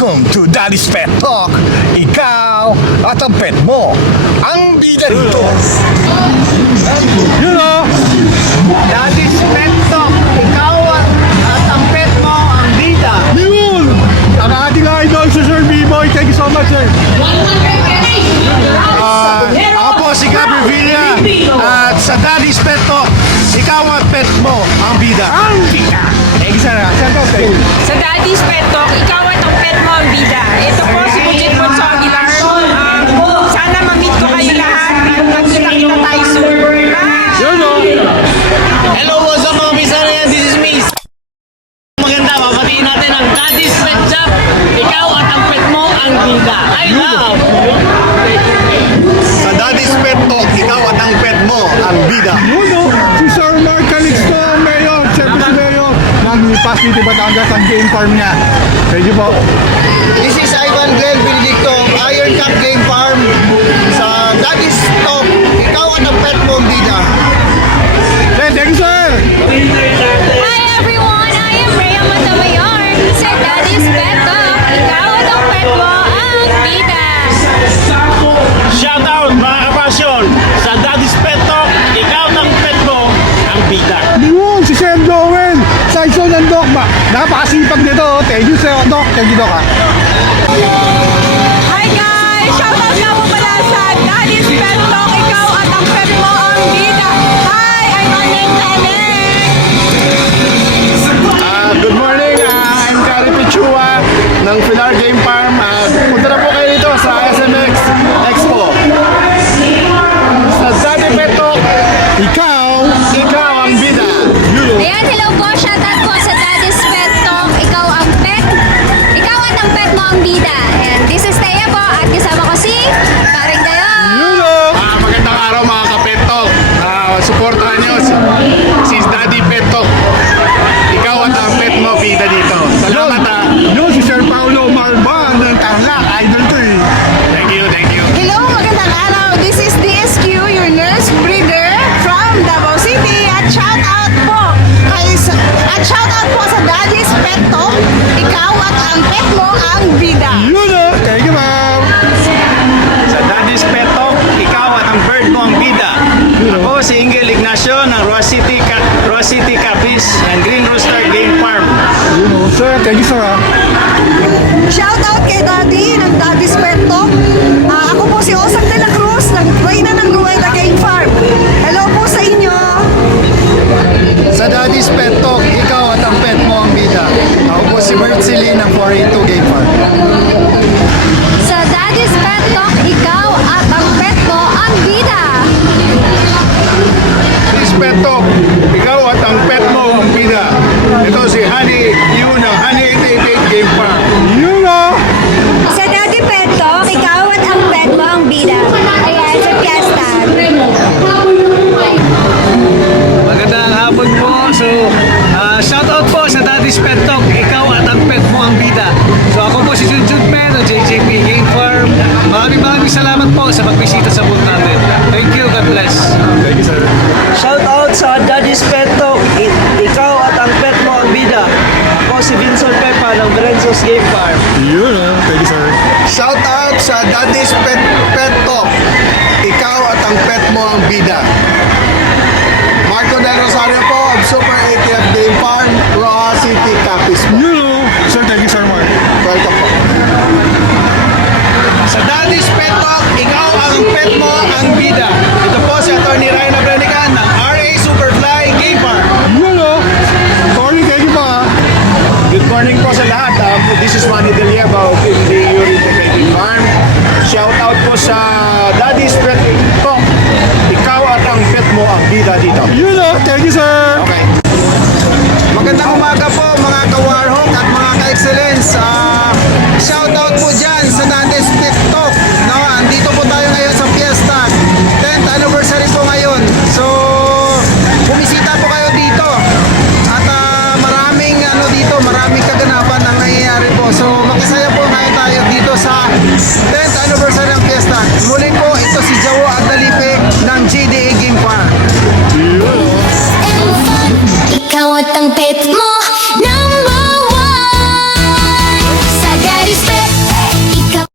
Welcome to Daddy's Pet Talk. Ikaw at ang pet mo ang bida dito. Yun o! Daddy's Pet Talk. Ikaw at ang pet mo ang bida. Yun! Ang ating idol si Sir B-Boy. Thank you so much, sir. Ako po si Gabby Villa. At sa Daddy's Pet Talk, ikaw at pet mo ang bida. Ang bida! Thank you, sir. Saan ka, sir? Sa Daddy's Pet Talk, ikaw at ang pet mo ang bida. Ito po si Bujit Ponso Aguilar. Sana ma-meet ko kayo lahat at magkita-kita tayo soon. Bye! Yun o! Hello, what's up mga bisa na yan? This is me. Maganda, mapatiin natin ang Daddy's Pet Shop. Ikaw at ang pet mo ang bida. I love! Sa Daddy's Pet Talk, ikaw at ang pet mo ang bida. Yun o! Si Sir Mark Calixto, ang mayor. Siyempre si mayor ng Pasiti Batangas ang game farm niya. Thank you po. This is Ivan Glenn Benedicto, Iron Cup Game Farm sa Daddy's Talk. Ikaw at ang pet mo ang bida. Thank you, sir. Hi everyone! I am Rhea Matamayor sa Daddy's Pet Talk. Ikaw at ang pet mo ang bida. Shout out mga kapasyon sa Daddy's Pet Talk. Ikaw at ang pet mo ang bida. Yun, si Sir Joel. Sa iso ng Doc ba? Napakasipag nito. Thank you, sir. Doc. Thank you, Doc. Hi guys! Shoutout nga po pala sa Daddy's Pet Talk. Ikaw at ang pet mo ang bida. Hi! I'm Aneng Teneng! Good morning, I'm Gary Pichua ng Pilar Game Farm. Punta na po kayo dito sa SMX Expo. Sa Daddy Pet Talk, ikaw ang bida. Ayan, hello po. Shoutout po sa Daddy's Pet Talk. Ikaw at ang pet mo ang bida. And this is Thea po at kasama ko si Paring Dayo. Magandang araw mga ka-Pet Talk. Supportahan nyo si Daddy Pet Talk. Ikaw at ang pet mo bida dito. Salamat ha. Yun, si Sir Paulo Marban ng Tarlac. Idol to eh. Thank you. Hello, magandang araw. This is DSQ, your nurse breeder from Davao City. At shoutout po sa Daddy's Pet Talk. Ikaw at ang pet mo ang bida. Yun o! Thank you, ma'am. Sa Daddy's Pet Talk, ikaw at ang bird mo ang bida. Ako si Ingel Ignacio ng Ross City Capiz and Green Rooster Game Farm. Yun o, sir. Thank you, sir. Shoutout kay Daddy ng Daddy's Pet Talk. Ako po si Osang de la Cruz ng Reyna ng Luweda Game Farm. Hello po sa inyo. Sa Daddy's Pet Talk, ikaw at ang pet mo ang bida. Ako po si Bert Silly ng 482 Game Farm. Sa Daddy's Pet Talk, ikaw at ang pet mo ang bida. Daddy's Pet Talk, ikaw at ang pet mo ang bida. Ito si Honey Yu ng Honey 888 Game Farm. Yun o! Sa Daddy Pet Talk, ikaw at ang pet mo ang bida. Ayan, sa Fiesta. Magandang hapon po. So, shoutout po sa Daddy's Pet Talk. Ikaw at ang pet mo ang bida. So, ako po si Junjun Pen ng JJP Game Farm. Maraming salamat po sa pagbisita sa booth natin. Thank you. God bless. Thank you, sir. Shoutout sa Daddy's Pet Talk. Ikaw at ang pet mo ang bida. Ako si Vincent Pepa ng Berenzo's Game Farm. Yun o. Thank you, sir. Shout out sa Daddy's Pet Talk. Ikaw at ang pet mo ang bida. Marco Del Rosario po of Super ATF Game Farm, Roa City, Capiz po. Yun o. Sir, thank you, sir, Mark. Welcome po. Sa Daddy's Pet Talk, ikaw ang pet mo ang bida. Ito po si Atty. Ryan Abrenican ng RA Superfly Game Farm. Yun o. Sorry, thank you pa. Good morning po sa lahat. This is Manny Deliaba of the Integrated Farm. Shout out po sa Daddy's Pet Talk. Ikaw at ang pet mo ang bida dito. Yun o. Thank you, sir. Okay. Magandang umaga po mga ka-Warhawk at mga ka-Excellence. Shout out po